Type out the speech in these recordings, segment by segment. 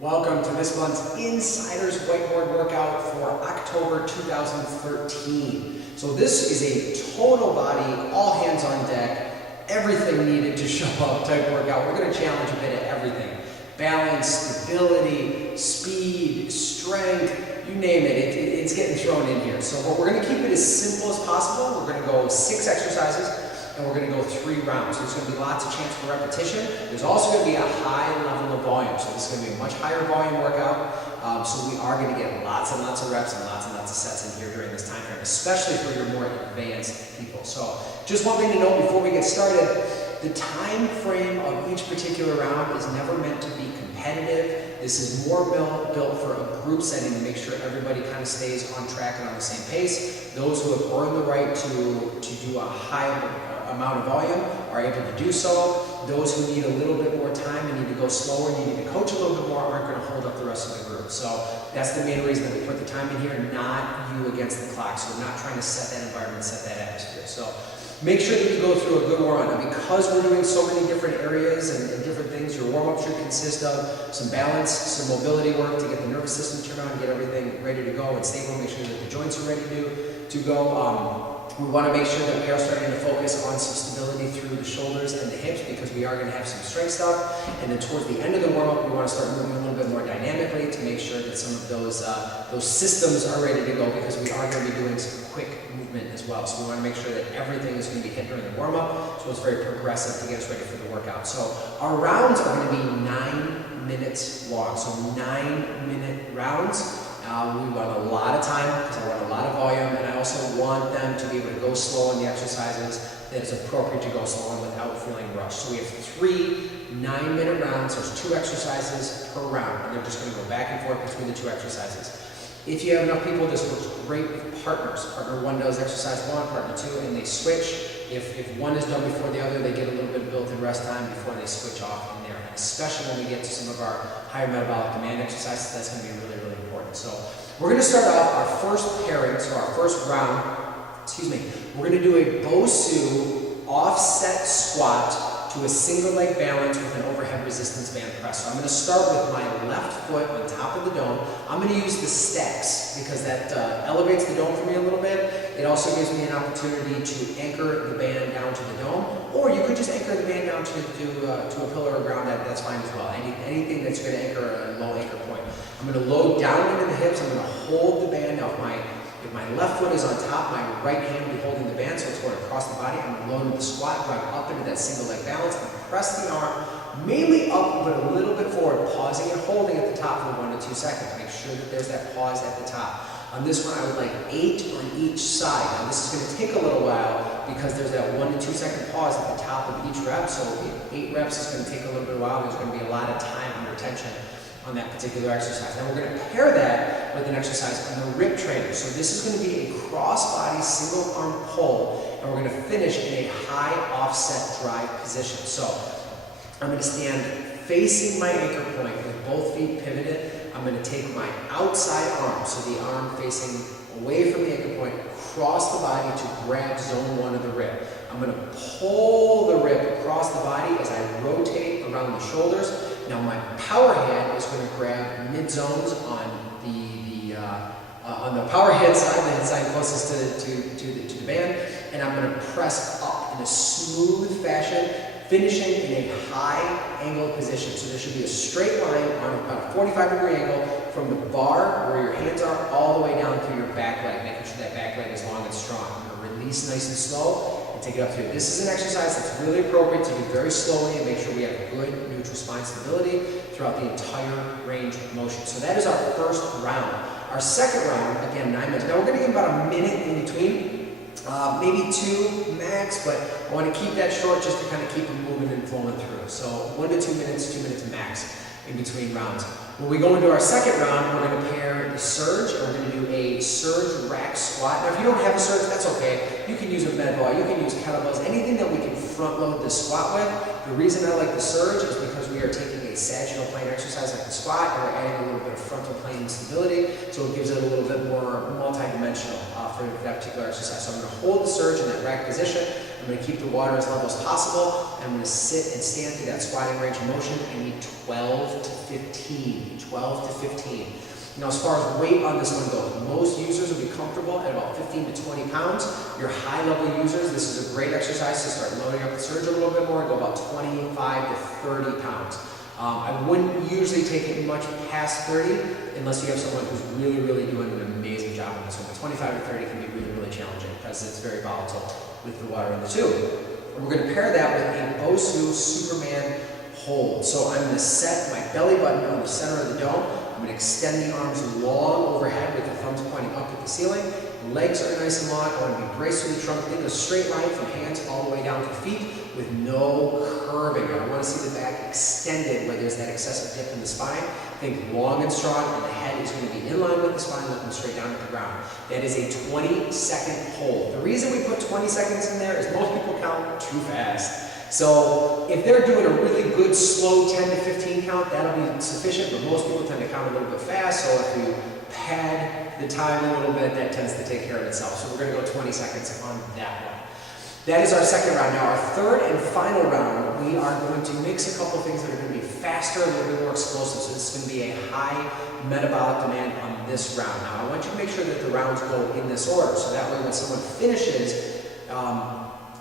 Welcome to this month's Insiders Whiteboard workout for October 2013. So this is a total body, all hands on deck, everything needed to show up type workout. We're going to challenge a bit of everything. Balance, stability, speed, strength, you name it, it's getting thrown in here. So we're going to keep it as simple as possible. We're going to go 6 exercises. And we're going to go 3 rounds. So there's going to be lots of chance for repetition. There's also going to be a high level of volume. So this is going to be a much higher volume workout. So we are going to get lots and lots of reps and lots of sets in here during this time frame, especially for your more advanced people. So just one thing to note before we get started, the time frame of each particular round is never meant to be competitive. This is more built for a group setting to make sure everybody kind of stays on track and on the same pace. Those who have earned the right to do a high amount of volume are able to do so. Those who need a little bit more time and need to go slower, you need to coach a little bit more, aren't going to hold up the rest of the group. So that's the main reason that we put the time in here, not you against the clock. So we're not trying to set that environment, set that atmosphere. So make sure that you go through a good warm-up. And because we're doing so many different areas and different things, your warm-up should consist of some balance, some mobility work to get the nervous system turned on, get everything ready to go and stable, make sure that the joints are ready to go. We want to make sure that we are starting to focus on some stability through the shoulders and the hips because we are going to have some strength stuff. And then towards the end of the warm-up, we want to start moving a little bit more dynamically to make sure that some of those systems are ready to go because we are going to be doing some quick movement as well. So we want to make sure that everything is going to be hit during the warm-up. So it's very progressive to get us ready for the workout. So our rounds are going to be 9 minutes long. So 9-minute rounds. We want a lot of time because I want a lot of volume, and I also want them to be able to go slow in the exercises that is appropriate to go slow in without feeling rushed. So we have 3 9-minute rounds. There's 2 exercises per round, and they're just going to go back and forth between the 2 exercises. If you have enough people, this works great with partners. Partner 1 does exercise 1, partner 2, and they switch. If one is done before the other, they get a little bit of built-in rest time before they switch off in there. And especially when we get to some of our higher metabolic demand exercises, that's going to be really, really important. So we're going to start off our first pairing, so our first round, we're going to do a Bosu offset squat to a single leg balance with an overhead resistance band press. So I'm going to start with my left foot on top of the dome. I'm going to use the stacks because that elevates the dome for me a little bit. It also gives me an opportunity to anchor the band down to the dome, or you could just anchor the band down to a pillar or ground. That's fine as well. Anything that's going to anchor a low anchor point. I'm going to load down into the hips. I'm going to hold the band now. If my left foot is on top, my right hand will be holding the band, so it's going across the body. I'm going to load into the squat, drive up into that single leg balance, and press the arm mainly up, but a little bit forward, pausing and holding at the top for 1 to 2 seconds. Make sure that there's that pause at the top. On this one, I would like 8 on each side. Now, this is going to take a little while because there's that 1 to 2 second pause at the top of each rep. So 8 reps is going to take a little bit of a while. There's going to be a lot of time under tension on that particular exercise. Now we're going to pair that with an exercise on the rip trainer. So this is going to be a cross-body single arm pull, and we're going to finish in a high offset drive position. So I'm going to stand facing my anchor point with both feet pivoted. I'm going to take my outside arm, so the arm facing away from the anchor point, across the body to grab zone 1 of the rip. I'm going to pull the rip across the body as I rotate around the shoulders. Now my power hand is going to grab mid zones on the power hand side, the hand side closest to the band, and I'm going to press up in a smooth fashion, finishing in a high angle position. So there should be a straight line on about a 45-degree angle from the bar where your hands are all the way down through your back leg, making sure that back leg is long and strong. I'm going to release nice and slow and take it up through. This is an exercise that's really appropriate to do very slowly and make sure we have good neutral spine stability throughout the entire range of motion. So that is our first round. Our second round, again, 9 minutes. Now we're going to give about a minute in between, maybe 2 max, but I want to keep that short just to kind of keep it moving and flowing through. So 1 to 2 minutes, 2 minutes max in between rounds. When we go into our second round, we're going to pair the surge, and we're going to do a surge rack squat. Now if you don't have a surge, that's okay. You can use a med ball, you can use kettlebells, anything that we can front load the squat with. The reason I like the surge is because we are taking a sagittal plane exercise like the squat, and we're adding a little bit of frontal plane stability, so it gives it a little bit more multi-dimensional for that particular exercise. So I'm going to hold the surge in that rack position. I'm going to keep the water as level as possible, and I'm going to sit and stand through that squatting range of motion. I need 12 to 15. 12 to 15. Now, as far as weight on this one goes, most users will be comfortable at about 15 to 20 pounds. Your high-level users, this is a great exercise to start loading up the surge a little bit more, go about 25 to 30 pounds. I wouldn't usually take it much past 30 unless you have someone who's really, really doing an amazing job on this one. But 25 to 30 can be really, really challenging because it's very volatile with the water in the tube. And we're going to pair that with a Bosu Superman hold. So I'm going to set my belly button on the center of the dome. I'm going to extend the arms long overhead with the thumbs pointing up at the ceiling. Legs are nice and long. I want to be gracefully trunk in a straight line from hands all the way down to feet with no curving. I want to see the back extended where there's that excessive dip in the spine. Think long and strong, and the head is going to be in line with the spine, looking straight down at the ground. That is a 20-second hold. The reason we put 20 seconds in there is most people count too fast. So if they're doing a really good slow 10 to 15 count, that'll be sufficient, but most people tend to count a little bit fast, so if you pad the time a little bit, that tends to take care of itself. So we're going to go 20 seconds on that one. That is our second round. Now our third and final round, we are going to mix a couple of things that are going to be faster and a little bit more explosive. So this is going to be a high metabolic demand on this round. Now I want you to make sure that the rounds go in this order, so that way when someone finishes,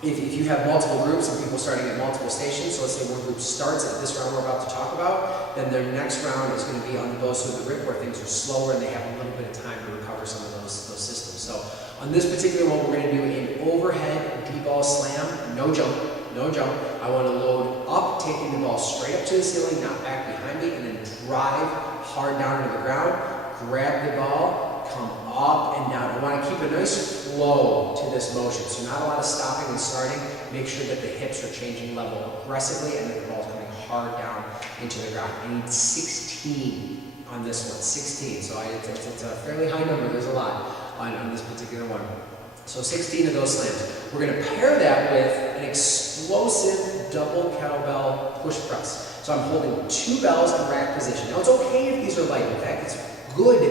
if you have multiple groups and people starting at multiple stations, so let's say one group starts at this round we're about to talk about, then their next round is going to be on the Bosu or the Rip, where things are slower and they have a little bit of time to recover some of those systems. So on this particular one, we're going to do an overhead D-ball slam, no jump, no jump. I want to load up, taking the ball straight up to the ceiling, not back behind me, and then drive hard down to the ground, grab the ball, come up and down. I want to keep a nice flow to this motion, so not a lot of stopping and starting. Make sure that the hips are changing level aggressively and that the ball's coming hard down into the ground. I need 16 on this one, 16. So it's a fairly high number. There's a lot on this particular one. So 16 of those slams. We're going to pair that with an explosive double kettlebell push press. So I'm holding 2 bells in rack position. Now it's okay if these are light. In fact, it's good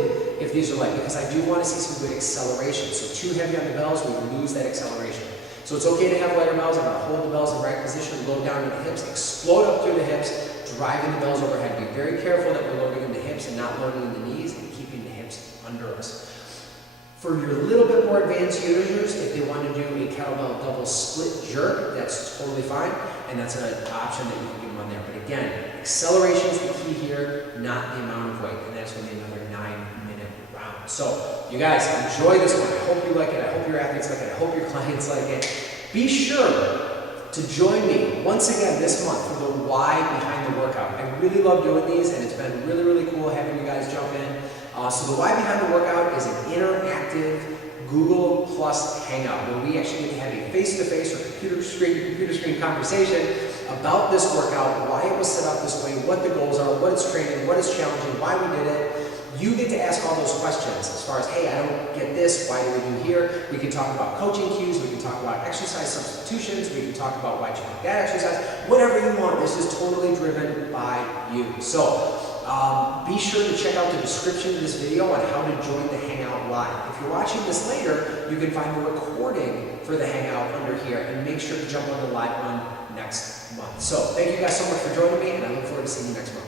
if these are light, because I do want to see some good acceleration. So too heavy on the bells, we lose that acceleration. So it's okay to have lighter bells. I'm going to hold the bells in rack position, load down to the hips, explode up through the hips, driving the bells overhead. Be very careful that we're loading in the hips and not loading in the knees and keeping the hips under us. For your little bit more advanced users, if they want to do a kettlebell double split jerk, that's totally fine, and that's an option that you can give them on there. But again, acceleration is the key here, not the amount of weight, and that's going to be another 9-minute round. So, you guys, enjoy this one. I hope you like it. I hope your athletes like it. I hope your clients like it. Be sure to join me once again this month for the why behind the workout. I really love doing these, and it's been really, really cool having you guys jump in. So the why behind the workout is an interactive Google Plus Hangout, where we actually get to have a face-to-face or computer screen conversation about this workout, why it was set up this way, what the goals are, what it's training, what it's challenging, why we did it. You get to ask all those questions as far as, hey, I don't get this, why do we do here? We can talk about coaching cues, we can talk about exercise substitutions, we can talk about why you like that exercise, whatever you want. This is totally driven by you. So be sure to check out the description of this video on how to join the Hangout live. If you're watching this later, you can find the recording for the Hangout under here, and make sure to jump on the live one next month. So thank you guys so much for joining me, and I look forward to seeing you next month.